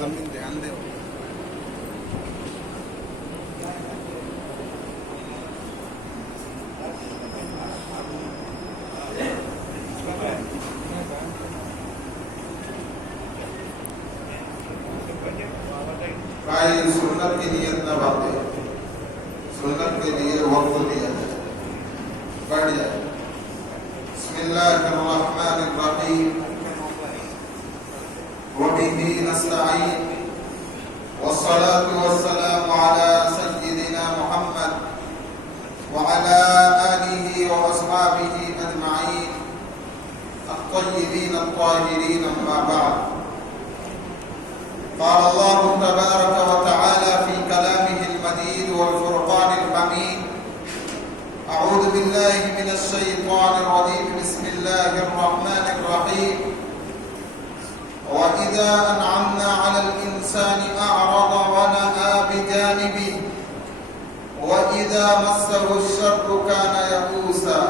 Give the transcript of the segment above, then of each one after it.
زمین دھیان دے سنت کی نیت نہ باندھے، سنت کے لیے وقت دیا جائے، پڑھ جائے۔ بسم اللہ الرحمن الرحیم وبہ نستعین والصلاة والسلام على سیدنا محمد وعلى آلہ واصحابہ اجمعین الطیبین الطاہرین، اما بعد۔ قال الله تبارك وتعالى في كلامه المجيد والفرقان الحميد: أعوذ بالله من الشيطان الرجيم، بسم الله الرحمن الرحيم: وإذا أنعمنا على الإنسان أعرض ونأى بجانبه وإذا مسه الشر كان يئوسا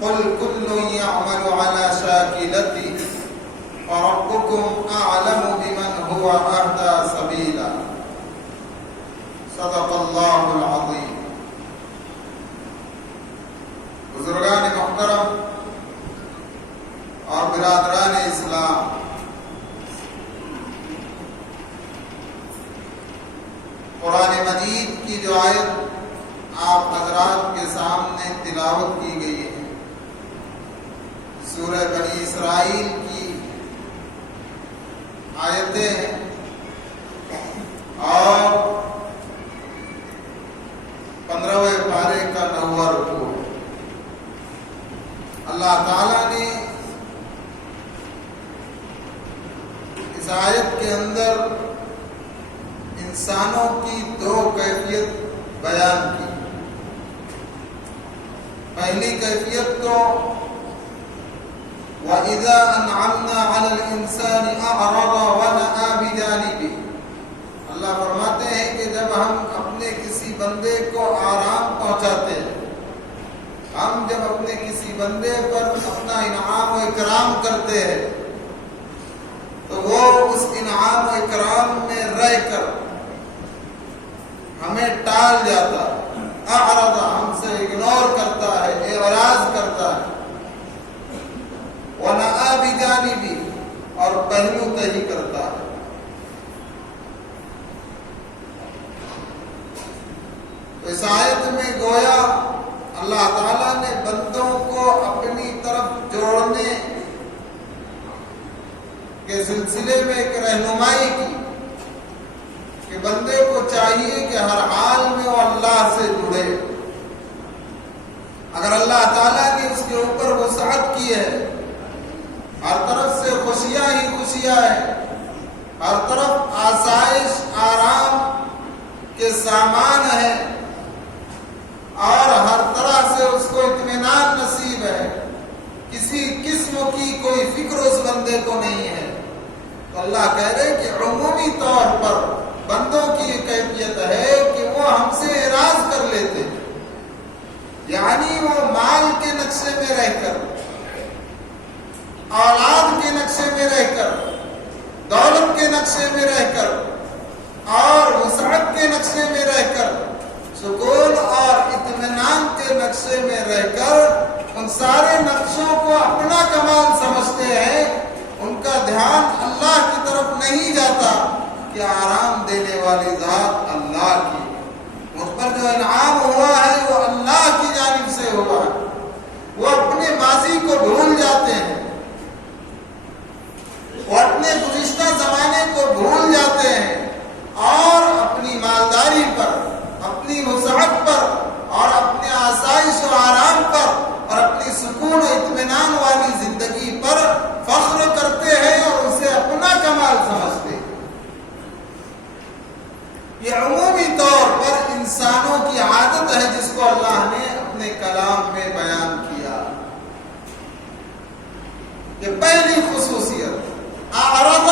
قل كل يعمل على شاكلته فربكم أعلم بمن هو أهدى سبيلا۔ صدق اللہ العظیم۔ بزرگان محترم اور برادران اسلام، قرآن مجید کی جو آیت آپ حضرات کے سامنے تلاوت کی گئی ہے، سورہ بنی اسرائیل کی آیتیں ہیں اور 15ویں پارے کا 9واں رکوع ہے۔ اللہ تعالیٰ نے اس آیت کے اندر انسانوں کی دو کیفیت بیان کی۔ پہلی کیفیت تو وَإِذَا أَنْعَمْنَا عَلَى الْإِنسَانِ أَعْرَضَ وَنَأَى بِجَانِبِهِ، اللہ فرماتے ہیں کہ جب ہم اپنے کسی بندے کو آرام پہنچاتے ہیں، ہم جب اپنے کسی بندے پر اپنا انعام و اکرام کرتے ہیں تو وہ اس انعام و اکرام میں رہ کر ہمیں ٹال جاتا ہے، اعرض، ہم سے اگنور کرتا ہے، اعراض کرتا ہے، وَنَأَى بِجَانِبِهِ، اور پہلو تہی کرتا ہے۔ تو اس آیت میں گویا اللہ تعالیٰ نے بندوں کو اپنی طرف جوڑنے کے سلسلے میں ایک رہنمائی کی کہ بندے کو چاہیے کہ ہر حال میں وہ اللہ سے جڑے۔ اگر اللہ تعالیٰ نے اس کے اوپر وسعت کی ہے، ہر طرف سے خوشیاں ہی خوشیاں ہیں، ہر طرف آسائش آرام کے سامان ہیں اور ہر طرح سے اس کو اطمینان نصیب ہے، کسی قسم کی کوئی فکر اس بندے کو نہیں ہے، تو اللہ کہہ رہے کہ عمومی طور پر بندوں کی یہ کیفیت ہے کہ وہ ہم سے اعراض کر لیتے، یعنی وہ مال کے نقشے میں رہ کر، اولاد کے نقشے میں رہ کر، دولت کے نقشے میں رہ کر اور وسعت کے نقشے میں رہ کر، سکون اور اطمینان کے نقشے میں رہ کر ان سارے نقشوں کو اپنا کمال سمجھتے ہیں، ان کا دھیان اللہ کی طرف نہیں جاتا کہ آرام دینے والی ذات اللہ کی، مجھ پر جو انعام ہوا ہے وہ اللہ کی جانب سے ہوا ہے۔ وہ اپنے ماضی کو بھول جاتے ہیں، وہ اپنے گزشتہ زمانے کو بھول جاتے ہیں اور اپنی مالداری پر، اپنی وسعت پر اور اپنے آسائش و آرام پر اور اپنی سکون و اطمینان والی زندگی پر فخر کرتے ہیں اور اسے اپنا کمال سمجھتے ہیں۔ یہ عمومی طور پر انسانوں کی عادت ہے جس کو اللہ نے اپنے کلام میں بیان کیا۔ یہ پہلی خصوصیت، اعرض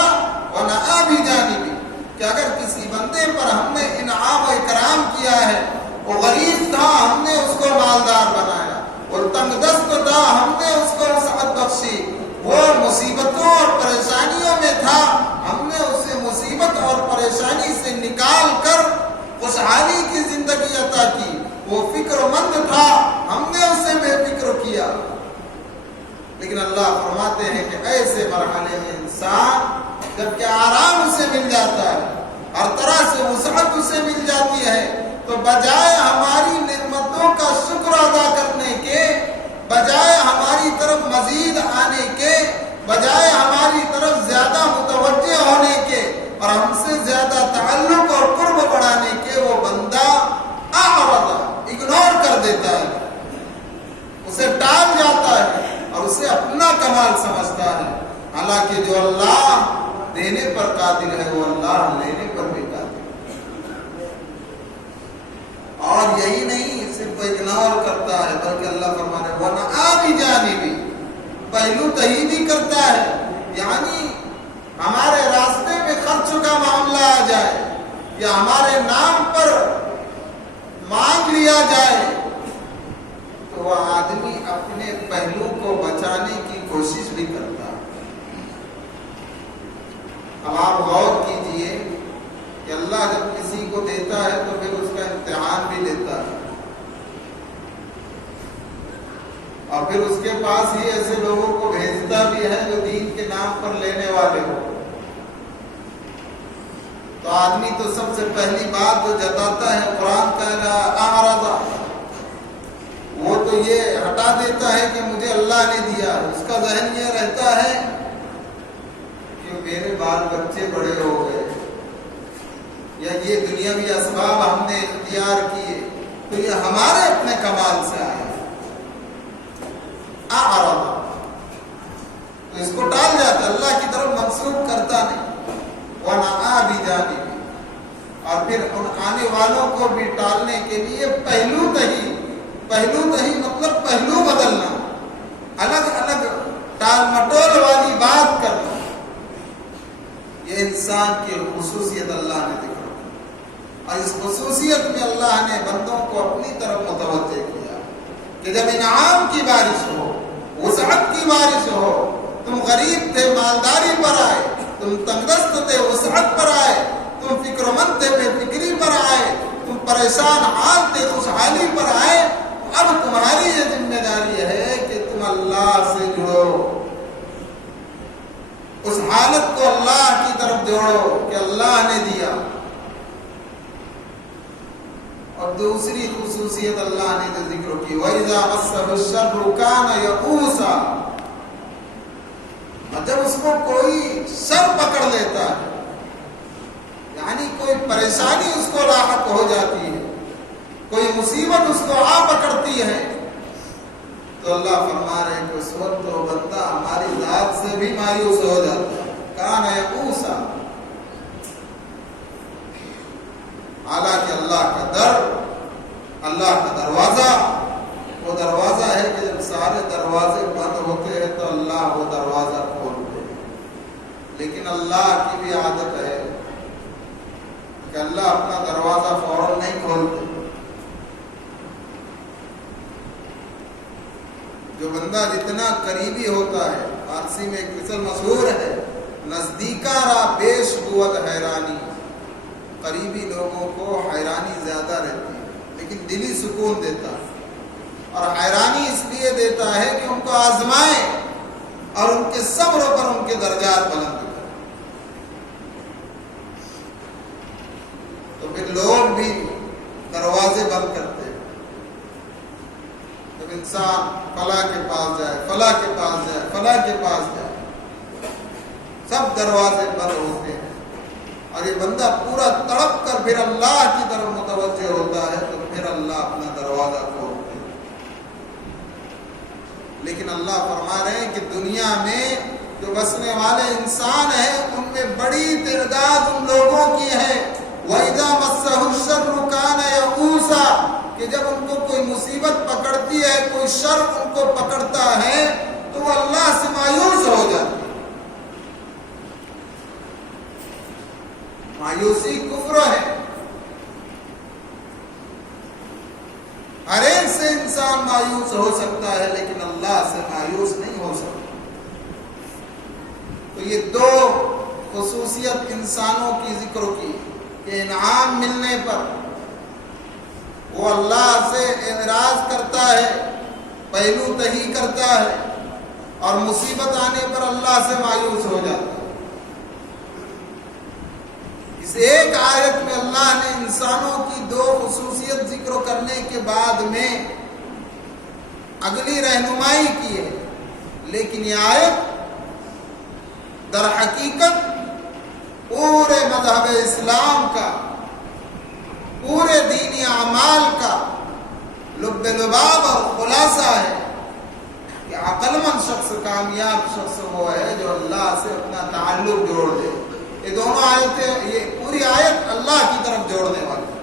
عطا کی، وہ فکر مند تھا، ہم نے اسے بے فکر کیا۔ لیکن اللہ فرماتے ہیں کہ ایسے مرحلے میں انسان جبکہ آرام اسے مل جاتا ہے، ہر طرح سے وسعت اسے مل جاتی ہے، تو بجائے ہماری نعمتوں کا شکر ادا کرنے کے، بجائے ہماری طرف مزید آنے کے، بجائے ہماری طرف زیادہ متوجہ ہونے کے اور ہم سے زیادہ تعلق اور قرب بڑھانے کے، وہ بندہ اعرض، اگنور کر دیتا ہے، اسے ٹال جاتا ہے اور اسے اپنا کمال سمجھتا ہے۔ حالانکہ جو اللہ دینے پر قادر ہے وہ اللہ لینے پر بھی قادر ہے۔ اور یہی نہیں صرف اگنور کرتا ہے بلکہ اللہ فرما رہے وَنَعَا بِجَانِبِ، پہلو تہی بھی کرتا ہے، یعنی ہمارے راستے میں خرچ کا معاملہ آ جائے یا ہمارے نام پر مانگ لیا جائے تو وہ آدمی اپنے پہلو کو بچانے کی کوشش بھی کرتا ہے۔ اب آپ غور کیجئے کہ اللہ جب کسی کو دیتا ہے تو پھر اس کا امتحان بھی لیتا ہے، اور پھر اس کے پاس ہی ایسے لوگوں کو بھیجتا بھی ہے جو دین کے نام پر لینے والے ہو۔ تو آدمی تو سب سے پہلی بات جو جتاتا ہے، قرآن کہہ رہا اعرض، وہ تو یہ ہٹا دیتا ہے کہ مجھے اللہ نے دیا، اس کا ذہن یہ رہتا ہے کہ میرے بال بچے بڑے ہو گئے یا یہ دنیاوی اسباب ہم نے اختیار کیے تو یہ ہمارے اپنے کمال سے آئے، اعرض، تو اس کو ٹال جاتا، اللہ کی طرف منسوب کرتا نہیں۔ وَنَعَا بِجَانِبِ، اور پھر ان آنے والوں کو بھی ٹالنے کے لیے پہلو تہی مطلب پہلو بدلنا، الگ الگ ٹال مٹول والی بات کرنا، یہ انسان کی خصوصیت اللہ نے دکھائی، اور اس خصوصیت میں اللہ نے بندوں کو اپنی طرف متوجہ کیا کہ جب انعام کی بارش ہو، وسعت کی بارش ہو، تم غریب تھے مالداری پر آئے، تم تندرست تھے وسعت پر آئے، تم فکر مند تھے بے فکری پر آئے، تم پریشان حال تھے خوشحالی پر آئے، اب تمہاری یہ ذمہ داری ہے کہ تم اللہ سے جڑو، اس حالت کو اللہ کی طرف جوڑو کہ اللہ نے دیا۔ اور دوسری خصوصیت اللہ نے جو ذکر کی، وَإِذَا مَسَّهُ الشَّرُّ كَانَ يَئُوسًا، اور جب اس کو کوئی شر پکڑ لیتا ہے، یعنی کوئی پریشانی اس کو لاحق ہو جاتی ہے، کوئی مصیبت اس کو آ پکڑتی ہے، تو اللہ فرما رہے ہیں کہ اس وقت تو بندہ ہماری ذات سے بھی مایوس ہو جاتا ہے، کان یئوسا، حالانکہ اللہ کا در، اللہ کا دروازہ، وہ دروازہ ہے کہ جب سارے دروازے بند ہوتے ہیں تو اللہ وہ دروازہ کھولتے ہیں، لیکن اللہ کی بھی عادت ہے کہ اللہ اپنا دروازہ فوراً نہیں کھولتے۔ جو بندہ جتنا قریبی ہوتا ہے، فارسی میں ایک مثل مشہور ہے، نزدیکا را بیش بود حیرانی، قریبی لوگوں کو حیرانی زیادہ رہتی ہے لیکن دلی سکون دیتا ہے، اور حیرانی اس لیے دیتا ہے کہ ان کو آزمائے اور ان کے صبر پر ان کے درجات بلند کرے۔ تو پھر لوگ بھی دروازے بند کرتے ہیں، جب انسان فلاں کے پاس جائے، فلاں کے پاس جائے، فلاں کے پاس جائے، سب دروازے بند ہوتے ہیں، اور یہ بندہ پورا تڑپ کر پھر اللہ کی طرف متوجہ ہوتا ہے تو پھر اللہ اپنا دروازہ کھولتے ہیں۔ لیکن اللہ فرما رہے ہیں کہ دنیا میں جو بسنے والے انسان ہیں ان میں بڑی تعداد ان لوگوں کی ہے، وَإِذَا مَسَّهُ الشَّرُّ كَانَ يَئُوسًا، کہ جب ان کو کوئی مصیبت پکڑتی ہے، کوئی شر ان کو پکڑتا ہے تو وہ اللہ سے مایوس ہو جاتے ہیں۔ مایوسی کفر ہے، ہر ایک سے انسان مایوس ہو سکتا ہے لیکن اللہ سے مایوس نہیں ہو سکتا۔ تو یہ دو خصوصیت انسانوں کی ذکر کی کہ انعام ملنے پر وہ اللہ سے اعراض کرتا ہے، پہلو تہی کرتا ہے اور مصیبت آنے پر اللہ سے مایوس ہو جاتا ہے۔ اس ایک آیت میں اللہ نے انسانوں کی دو خصوصیت ذکر کرنے کے بعد میں اگلی رہنمائی کی ہے، لیکن یہ آیت در حقیقت پورے مذہب اسلام کا، پورے دینی اعمال کا لب لباب اور خلاصہ ہے کہ عقل مند شخص، کامیاب شخص وہ ہے جو اللہ سے اپنا تعلق جوڑ دے۔ یہ دونوں آیتیں، یہ پوری آیت اللہ کی طرف جوڑنے والی ہے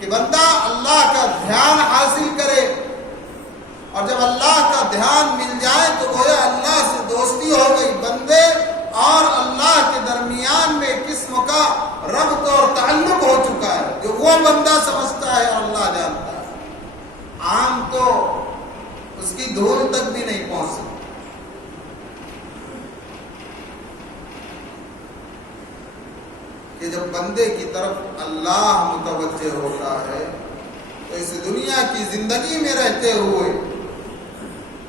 کہ بندہ اللہ کا دھیان حاصل کرے، اور جب اللہ کا دھیان مل جائے تو گویا اللہ سے دوستی ہو گئی۔ بندے اور اللہ کے درمیان میں قسم کا ربط اور تعلق ہو چکا ہے جو وہ بندہ سمجھتا ہے اور اللہ جانتا ہے۔ عام تو اس کی دھول تک بھی نہیں پہنچ سکتی۔ کہ جب بندے کی طرف اللہ متوجہ ہوتا ہے تو اس دنیا کی زندگی میں رہتے ہوئے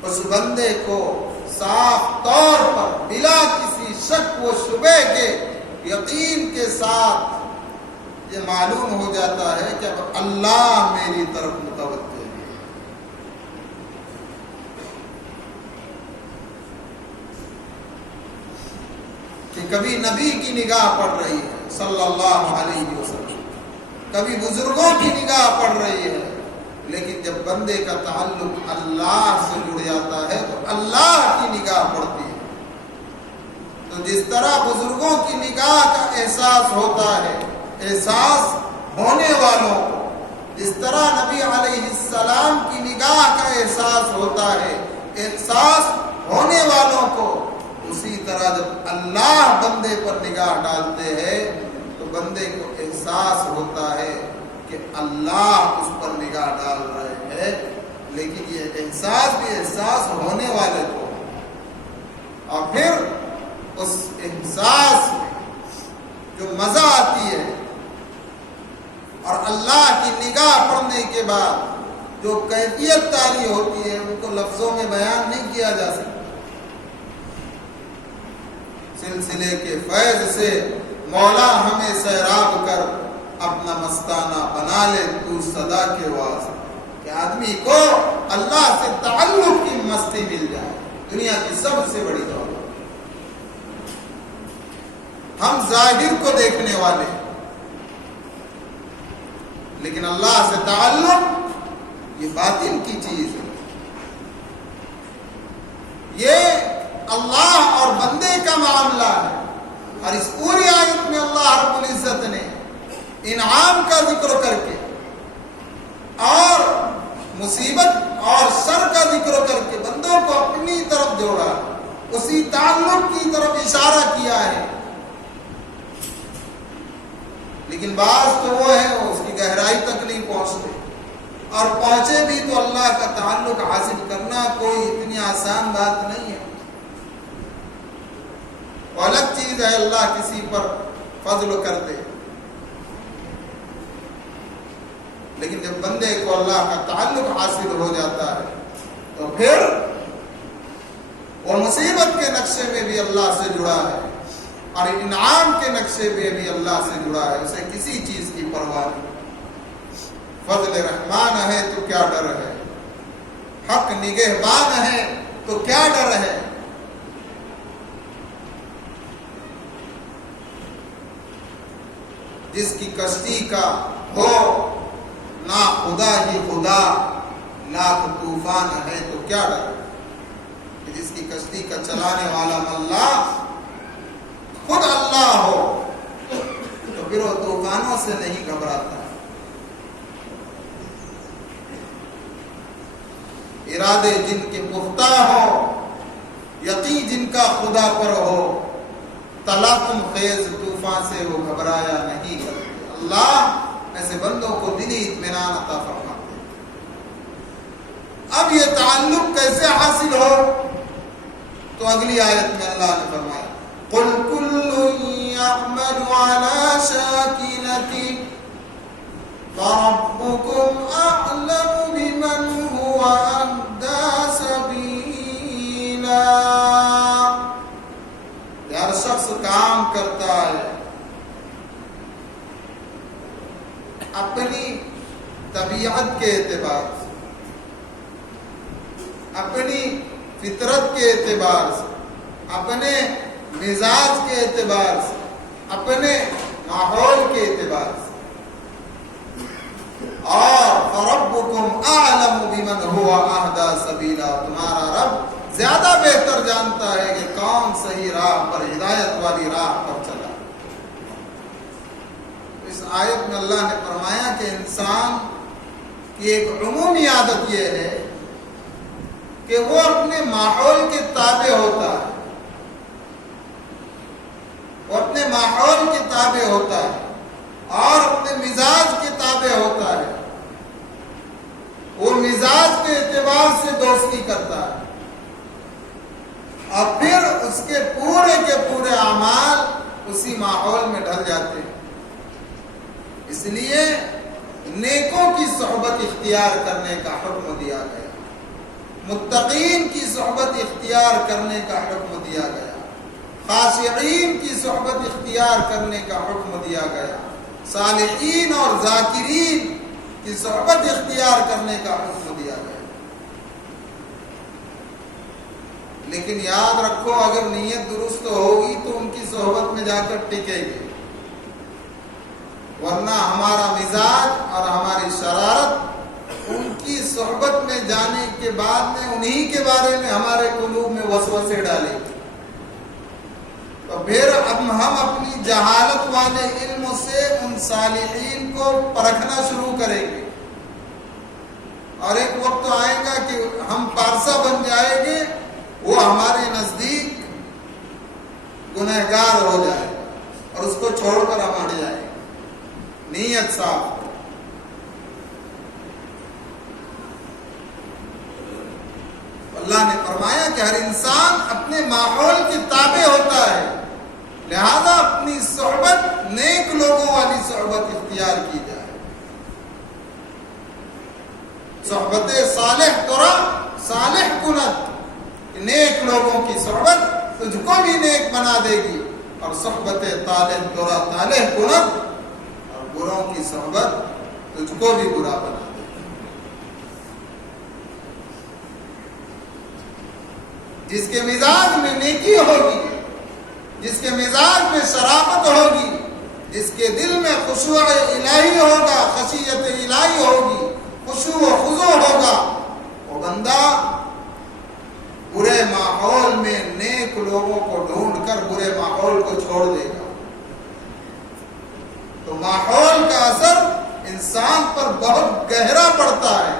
اس بندے کو صاف طور پر بلا کسی شک و شبہ کے یقین کے ساتھ یہ معلوم ہو جاتا ہے کہ اب اللہ میری طرف متوجہ ہے۔ کہ کبھی نبی کی نگاہ پڑ رہی ہے صلی اللہ علیہ وسلم، کبھی بزرگوں کی نگاہ پڑ رہی ہے، لیکن جب بندے کا تعلق اللہ سے جڑ جاتا ہے تو اللہ کی نگاہ پڑتی ہے۔ تو جس طرح بزرگوں کی نگاہ کا احساس ہوتا ہے احساس ہونے والوں کو، جس طرح نبی علیہ السلام کی نگاہ کا احساس ہوتا ہے احساس ہونے والوں کو، اسی طرح جب اللہ بندے پر نگاہ ڈالتے ہیں تو بندے کو احساس ہوتا ہے کہ اللہ اس پر نگاہ ڈال رہے ہیں، لیکن یہ احساس بھی احساس ہونے والے کو، اور پھر اس احساس میں جو مزہ آتی ہے اور اللہ کی نگاہ پڑنے کے بعد جو کیفیت طاری ہوتی ہے ان کو لفظوں میں بیان نہیں کیا جا سکتا۔ سلسلے کے فیض سے مولا ہمیں سیراب کر اپنا مستانہ بنا لے تو صدا کے واسطے، کہ آدمی کو اللہ سے تعلق کی مستی مل جائے، دنیا کی سب سے بڑی دولت۔ ہم ظاہر کو دیکھنے والے ہیں، لیکن اللہ سے تعلق یہ باطن کی چیز ہے۔ یہ اللہ اور بندے کا معاملہ ہے، اور اس پوری آیت میں اللہ رب العزت نے انعام کا ذکر کر کے اور مصیبت اور شر کا ذکر کر کے بندوں کو اپنی طرف جوڑا، اسی تعلق کی طرف اشارہ کیا ہے۔ لیکن بعض تو وہ ہے اس کی گہرائی تک نہیں پہنچتے، اور پہنچے بھی تو اللہ کا تعلق حاصل کرنا کوئی اتنی آسان بات نہیں ہے۔ الگ چیز ہے اللہ کسی پر فضل کر دے، لیکن جب بندے کو اللہ کا تعلق حاصل ہو جاتا ہے تو پھر وہ مصیبت کے نقشے میں بھی اللہ سے جڑا ہے اور انعام کے نقشے میں بھی اللہ سے جڑا ہے، اسے کسی چیز کی پرواہ نہیں۔ فضل رحمان ہے تو کیا ڈر ہے، حق نگہبان ہے تو کیا ڈر ہے۔ جس کی کشتی کا ہو نہ خدا ہی خدا، لاکھ طوفان ہے تو کیا ڈر ہے۔ جس کی کشتی کا چلانے والا اللہ خود اللہ ہو تو پھر وہ طوفانوں سے نہیں گھبراتا۔ ارادے جن کے پختہ ہو، یقین جن کا خدا پر ہو، تلاطم خیز طوفان سے وہ گھبرایا نہیں کرتے۔ اللہ ایسے بندوں کو دلی اطمینان عطا فرماتے ہیں۔ اب یہ تعلق کیسے حاصل ہو تو اگلی آیت میں اللہ نے فرمایا قُلْ كُلٌّ يَعْمَلُ عَلَى شاكلته فربكم أعلم بمن هو أهدى سبيلا. ہر شخص کام کرتا ہے اپنی طبیعت کے اعتبار سے، اپنی فطرت کے اعتبار سے، اپنے مزاج کے اعتبار سے، اپنے ماحول کے اعتبار سے. اور فربکم اعلم بمن هو اهدى سبیلا، تمہارا رب زیادہ بہتر جانتا ہے کہ کون صحیح راہ پر، ہدایت والی راہ پر چلا. اس آیت میں اللہ نے فرمایا کہ انسان کی ایک عمومی عادت یہ ہے کہ وہ اپنے ماحول کے تابع ہوتا ہے، وہ اپنے ماحول کے تابع ہوتا ہے اور اپنے مزاج کے تابع ہوتا ہے. وہ مزاج کے اعتبار سے دوستی کرتا ہے اور پھر اس کے پورے اعمال اسی ماحول میں ڈھل جاتے ہیں. اس لیے نیکوں کی صحبت اختیار کرنے کا حکم دیا گیا، متقین کی صحبت اختیار کرنے کا حکم دیا گیا، خاشعین کی صحبت اختیار کرنے کا حکم دیا گیا، صالحین اور ذاکرین کی صحبت اختیار کرنے کا حکم دیا گیا. لیکن یاد رکھو، اگر نیت درست ہوگی تو ان کی صحبت میں جا کر ٹکے گی، ورنہ ہمارا مزاج اور ہماری شرارت ان کی صحبت میں جانے کے بعد میں انہی کے بارے میں ہمارے قلوب میں وسوسے ڈالے گی. تو پھر اب ہم اپنی جہالت والے علم سے ان صالحین کو پرکھنا شروع کریں گے، اور ایک وقت تو آئے گا کہ ہم پارسا بن جائیں گے، وہ ہمارے نزدیک گنہگار ہو جائے اور اس کو چھوڑ کر ہم ہٹ جائیں گے. نیت صاف. اللہ نے فرمایا کہ ہر انسان اپنے ماحول کے تابع ہوتا ہے، لہذا اپنی صحبت نیک لوگوں والی صحبت اختیار کی جائے. صحبت صالح ترا صالح کنت، نیک لوگوں کی صحبت تجھ کو بھی نیک بنا دے گی، اور صحبت طالح ترا طالح کنت، اور بروں کی صحبت تجھ کو بھی برا بنا دے گی. جس کے مزاج میں نیکی ہوگی، جس کے مزاج میں شرافت ہوگی، جس کے دل میں خشوع الہی ہوگا، خشیت الہی ہوگی، خشوع و خضوع ہوگا، وہ بندہ برے ماحول میں نیک لوگوں کو ڈھونڈ کر برے ماحول کو چھوڑ دے گا. تو ماحول کا اثر انسان پر بہت گہرا پڑتا ہے،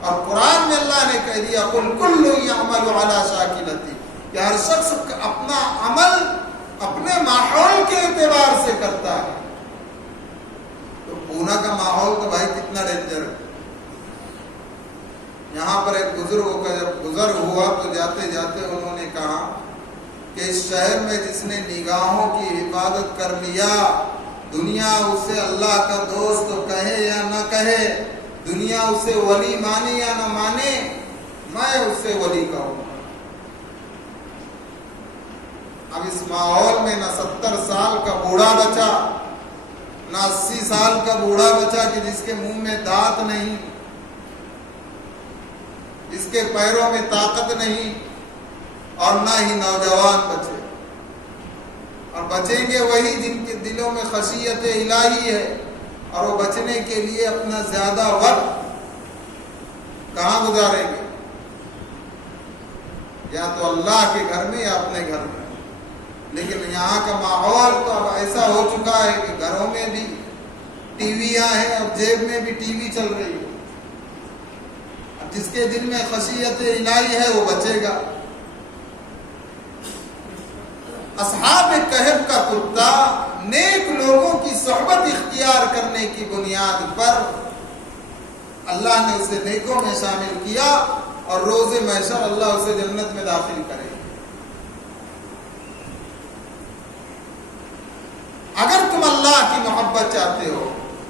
اور قرآن میں اللہ نے کہہ دیا قل کل یعمل علی شاکلتہ، کہ ہر شخص اپنا عمل اپنے ماحول کے اعتبار سے کرتا ہے. تو پونا کا ماحول تو بھائی کتنا ڈینجر ہے. یہاں پر ایک بزرگوں کا جب گزر ہوا تو جاتے جاتے انہوں نے کہا کہ اس شہر میں جس نے نگاہوں کی حفاظت کر لیا، دنیا اسے اللہ کا دوست کہے یا نہ کہے، دنیا اسے ولی مانے یا نہ مانے، میں اسے ولی کہوں. اب اس ماحول میں نہ 70 سال کا بوڑھا بچا، نہ 80 سال کا بوڑھا بچا کہ جس کے منہ میں دانت نہیں، جس کے پیروں میں طاقت نہیں، اور نہ ہی نوجوان بچے. اور بچیں گے وہی جن کے دلوں میں خشیت الہی ہے، اور وہ بچنے کے لیے اپنا زیادہ وقت کہاں گزاریں گے؟ یا تو اللہ کے گھر میں یا اپنے گھر میں. لیکن یہاں کا ماحول تو اب ایسا ہو چکا ہے کہ گھروں میں بھی ٹی ویاں ہیں اور جیب میں بھی ٹی وی چل رہی ہے. اب جس کے دل میں خشیت الہی ہے وہ بچے گا. اصحاب کہف کا کتا نیک لوگوں کی صحبت اختیار کرنے کی بنیاد پر اللہ نے اسے نیکوں میں شامل کیا، اور روز محشر اللہ اسے جنت میں داخل کرے. اگر تم اللہ کی چاہتے ہو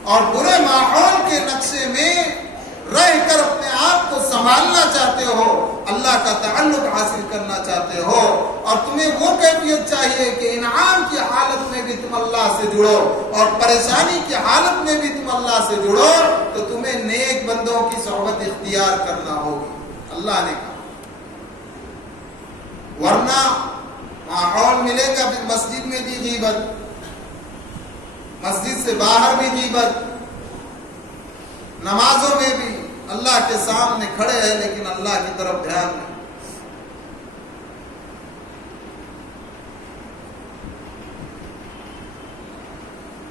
اور برے ماحول کے نقشے میں رہ کر اپنے آپ کو سنبھالنا چاہتے ہو، اللہ کا تعلق حاصل کرنا چاہتے ہو، اور تمہیں وہ کیفیت چاہیے کہ انعام کی حالت میں بھی تم اللہ سے جڑو اور پریشانی کی حالت میں بھی تم اللہ سے جڑو، تو تمہیں نیک بندوں کی صحبت اختیار کرنا ہوگی، اللہ نے کہا۔ ورنہ ماحول ملے گا پھر مسجد میں بھی غیبت، مسجد سے باہر بھی غیبت، نمازوں میں بھی اللہ کے سامنے کھڑے ہیں لیکن اللہ کی طرف دھیان نہیں۔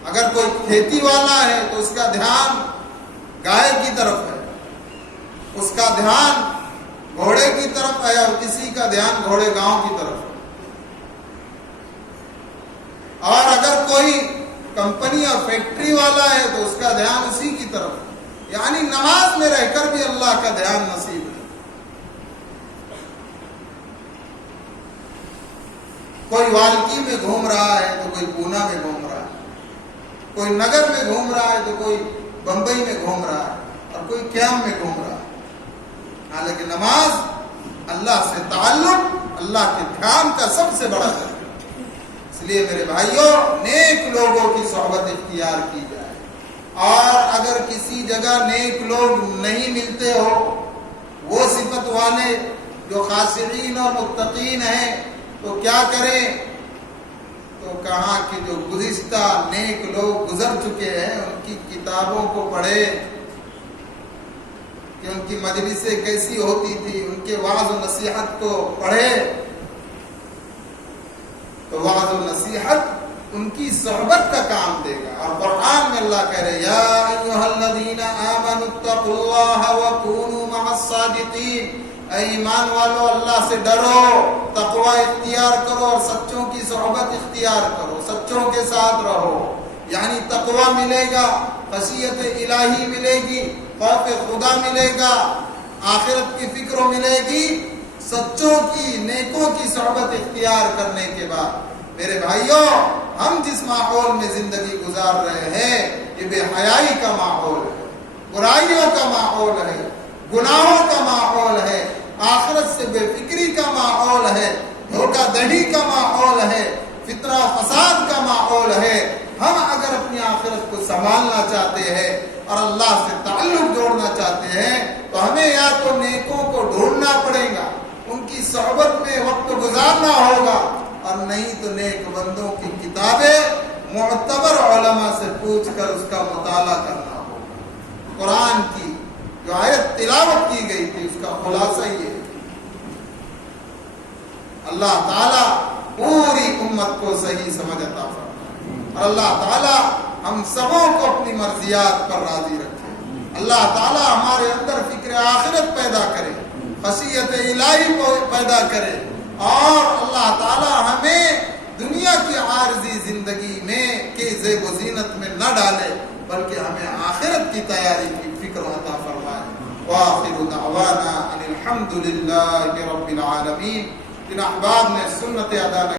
اگر کوئی کھیتی والا ہے تو اس کا دھیان گائے کی طرف ہے، اس کا دھیان گھوڑے کی طرف ہے، اور کسی کا دھیان گھوڑے گاؤں کی طرف ہے۔ اور اگر کوئی کمپنی اور فیکٹری والا ہے تو اس کا دھیان اسی کی طرف ہے، یعنی نماز میں رہ کر بھی اللہ کا دھیان نصیب ہے۔ کوئی والکی میں گھوم رہا ہے تو کوئی پونا میں گھوم رہا ہے، کوئی نگر میں گھوم رہا ہے تو کوئی بمبئی میں گھوم رہا ہے، اور کوئی قیام میں گھوم رہا ہے، حالانکہ نماز اللہ سے تعلق، اللہ کے دھیان کا سب سے بڑا ذریعہ۔ اس لیے میرے بھائیوں، نیک لوگوں کی صحبت اختیار کی جائے، اور اگر کسی جگہ نیک لوگ نہیں ملتے ہو، وہ صفت والے جو خاشعین اور متقین ہیں، تو کیا کریں؟ تو کہا کہ جو گزشتہ نیک لوگ گزر چکے ہیں ان کی کتابوں کو پڑھے کہ ان کی مجلسیں کیسی ہوتی تھی، ان کے وعظ و نصیحت کو پڑھے، تو وعظ و نصیحت ان کی صحبت کا کام دے گا۔ اور قرآن میں اللہ کہہ رہے یا ایھا الذین آمنوا اتقوا اللہ وکونوا مع الصادقین، اے ایمان والو اللہ سے ڈرو، تقوی اختیار کرو اور سچوں کی صحبت اختیار کرو، سچوں کے ساتھ رہو، یعنی تقوی ملے گا، خشیت الہی ملے گی، خوف خدا ملے گا، آخرت کی فکر ملے گی، سچوں کی نیکوں کی صحبت اختیار کرنے کے بعد۔ میرے بھائیوں، ہم جس ماحول میں زندگی گزار رہے ہیں یہ بے حیائی کا ماحول ہے، برائیوں کا ماحول ہے، گناہوں کا ماحول ہے، آخرت سے بے فکری کا ماحول ہے، دھوکہ دہی کا ماحول ہے، فتنہ و فساد کا ماحول ہے۔ ہم اگر اپنی آخرت کو سنبھالنا چاہتے ہیں اور اللہ سے تعلق جوڑنا چاہتے ہیں تو ہمیں یا تو نیکوں کو ڈھونڈنا پڑے گا، ان کی صحبت میں وقت گزارنا ہوگا، اور نہیں تو نیک بندوں کی کتابیں معتبر علماء سے پوچھ کر اس کا مطالعہ کرنا ہوگا۔ قرآن کی جو آیت تلاوت کی گئی تھی اس کا خلاصہ یہ ہے۔ اللہ تعالیٰ پوری امت کو صحیح سمجھ عطا فرمائے، اور اللہ تعالیٰ ہم سبوں کو اپنی مرضیات پر راضی رکھے۔ اللہ تعالیٰ ہمارے اندر فکر آخرت پیدا کرے، خشیت الہی کو پیدا کرے، اور اللہ تعالیٰ ہمیں دنیا کی عارضی زندگی میں کے زیب و زینت میں نہ ڈالے، بلکہ ہمیں آخرت کی تیاری کی فکر عطا فرمائے۔ وآخر دعوانا ان الحمد للہ رب العالمین۔ جن احباب نے سنت ادا